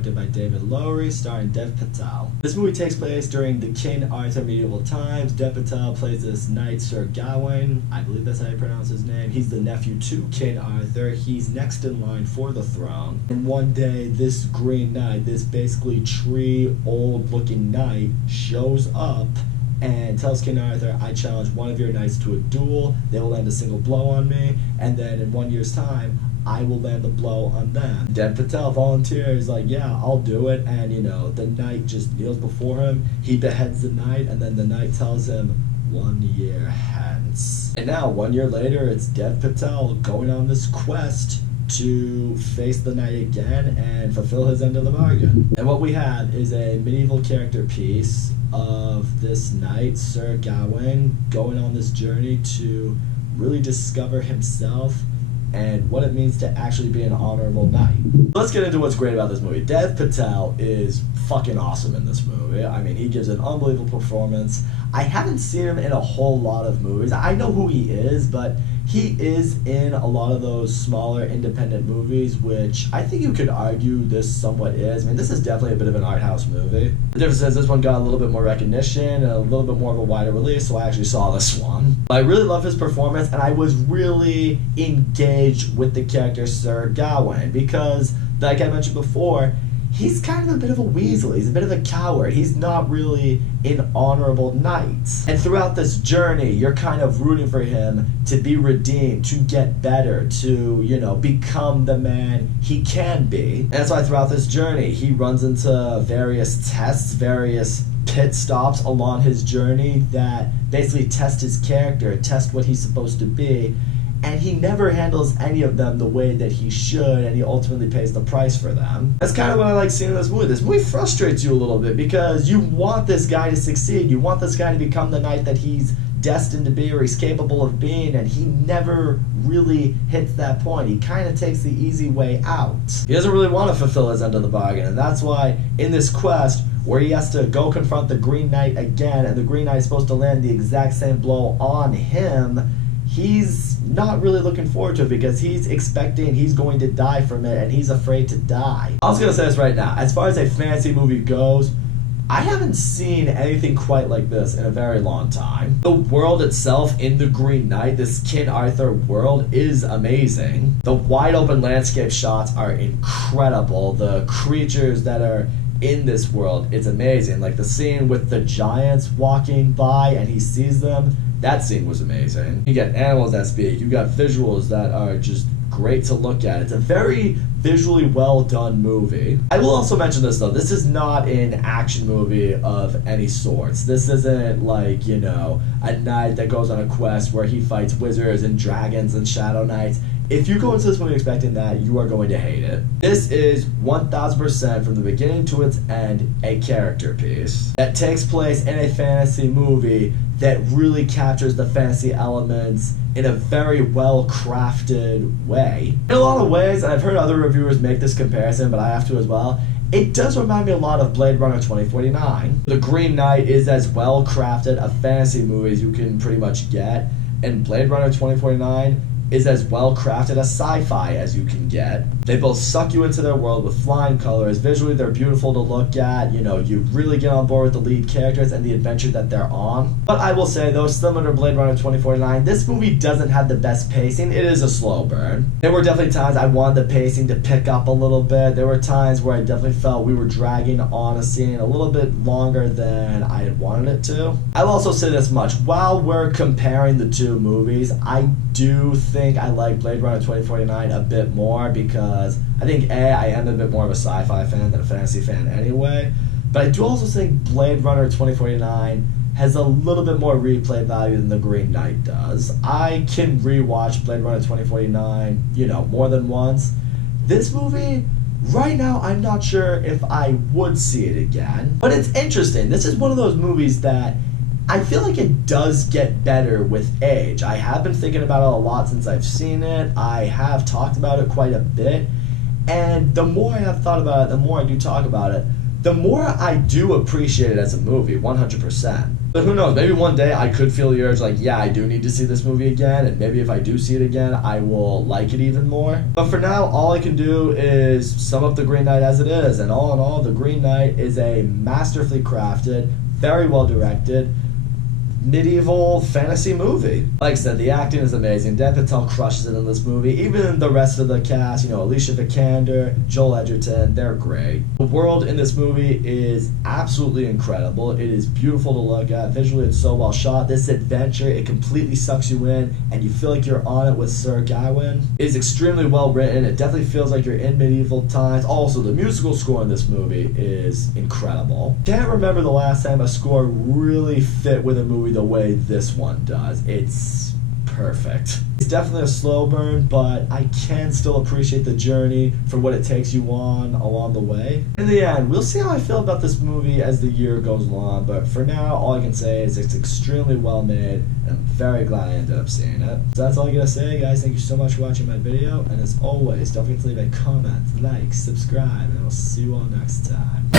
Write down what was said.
directed by David Lowery, starring Dev Patel. This movie takes place during the King Arthur medieval times. Dev Patel plays this knight, Sir Gawain. I believe that's how you pronounce his name. He's the nephew to King Arthur. He's next in line for the throne. And one day, this Green Knight, this basically tree old looking knight, shows up and tells King Arthur, I challenge one of your knights to a duel. They will land a single blow on me, and then in 1 year's time, I will land the blow on them. Dev Patel volunteers, like, yeah, I'll do it. And, the knight just kneels before him. He beheads the knight, and then the knight tells him, 1 year hence. And now, 1 year later, it's Dev Patel going on this quest to face the knight again and fulfill his end of the bargain. And what we have is a medieval character piece of this knight, Sir Gawain, going on this journey to really discover himself and what it means to actually be an honorable knight. Let's get into what's great about this movie. Dev Patel is fucking awesome in this movie. I mean, he gives an unbelievable performance. I haven't seen him in a whole lot of movies. I know who he is, but he is in a lot of those smaller independent movies, which I think you could argue this somewhat is. I mean, this is definitely a bit of an art house movie. The difference is this one got a little bit more recognition and a little bit more of a wider release, so I actually saw this one. But I really love his performance, and I was really engaged with the character Sir Gawain because, like I mentioned before, he's kind of a bit of a weasel. He's a bit of a coward. He's not really an honorable knight. And throughout this journey, you're kind of rooting for him to be redeemed, to get better, to, become the man he can be. And that's why throughout this journey, he runs into various tests, various pit stops along his journey that basically test his character, test what he's supposed to be. And he never handles any of them the way that he should, and he ultimately pays the price for them. That's kind of what I like seeing in this movie. This movie frustrates you a little bit because you want this guy to succeed. You want this guy to become the knight that he's destined to be or he's capable of being, and he never really hits that point. He kind of takes the easy way out. He doesn't really want to fulfill his end of the bargain, and that's why in this quest, where he has to go confront the Green Knight again, and the Green Knight is supposed to land the exact same blow on him, he's not really looking forward to it because he's expecting he's going to die from it and he's afraid to die. I was going to say this right now. As far as a fantasy movie goes, I haven't seen anything quite like this in a very long time. The world itself in the Green Knight, this King Arthur world, is amazing. The wide open landscape shots are incredible. The creatures that are in this world, it's amazing. Like the scene with the giants walking by and he sees them, that scene was amazing. You got animals that speak, you got visuals that are just great to look at. It's a very visually well done movie. I will also mention this though, this is not an action movie of any sorts. This isn't like, a knight that goes on a quest where he fights wizards and dragons and shadow knights. If you go into this movie expecting that, you are going to hate it. This is 1000% from the beginning to its end a character piece that takes place in a fantasy movie that really captures the fantasy elements in a very well crafted way. In a lot of ways, and I've heard other reviewers make this comparison, but I have to as well, it does remind me a lot of Blade Runner 2049. The Green Knight is as well crafted a fantasy movie as you can pretty much get, and Blade Runner 2049 is as well crafted a sci-fi as you can get. They both suck you into their world with flying colors. Visually, they're beautiful to look at. You really get on board with the lead characters and the adventure that they're on. But I will say, though, similar to Blade Runner 2049, this movie doesn't have the best pacing. It is a slow burn. There were definitely times I wanted the pacing to pick up a little bit. There were times where I definitely felt we were dragging on a scene a little bit longer than I had wanted it to. I'll also say this much. While we're comparing the two movies, I do think I like Blade Runner 2049 a bit more because I think I am a bit more of a sci-fi fan than a fantasy fan anyway, but I do also think Blade Runner 2049 has a little bit more replay value than The Green Knight does. I can rewatch Blade Runner 2049, more than once. This movie, right now, I'm not sure if I would see it again, but it's interesting. This is one of those movies that I feel like it does get better with age. I have been thinking about it a lot since I've seen it. I have talked about it quite a bit. And the more I have thought about it, the more I do talk about it, the more I do appreciate it as a movie, 100%. But who knows, maybe one day I could feel the urge like, yeah, I do need to see this movie again, and maybe if I do see it again, I will like it even more. But for now, all I can do is sum up The Green Knight as it is, and all in all, The Green Knight is a masterfully crafted, very well directed, medieval fantasy movie. Like I said, the acting is amazing. Dev Patel crushes it in this movie. Even the rest of the cast, Alicia Vikander, Joel Edgerton, they're great. The world in this movie is absolutely incredible. It is beautiful to look at. Visually, it's so well shot. This adventure, it completely sucks you in, and you feel like you're on it with Sir Gawain. It is extremely well written. It definitely feels like you're in medieval times. Also, the musical score in this movie is incredible. Can't remember the last time a score really fit with a movie the way this one does. It's perfect. It's definitely a slow burn, but I can still appreciate the journey for what it takes you on along the way. In the end, we'll see how I feel about this movie as the year goes along, but for now, all I can say is it's extremely well made, and I'm very glad I ended up seeing it. So that's all I gotta say, guys. Thank you so much for watching my video, and as always, don't forget to leave a comment, like, subscribe, and I'll see you all next time.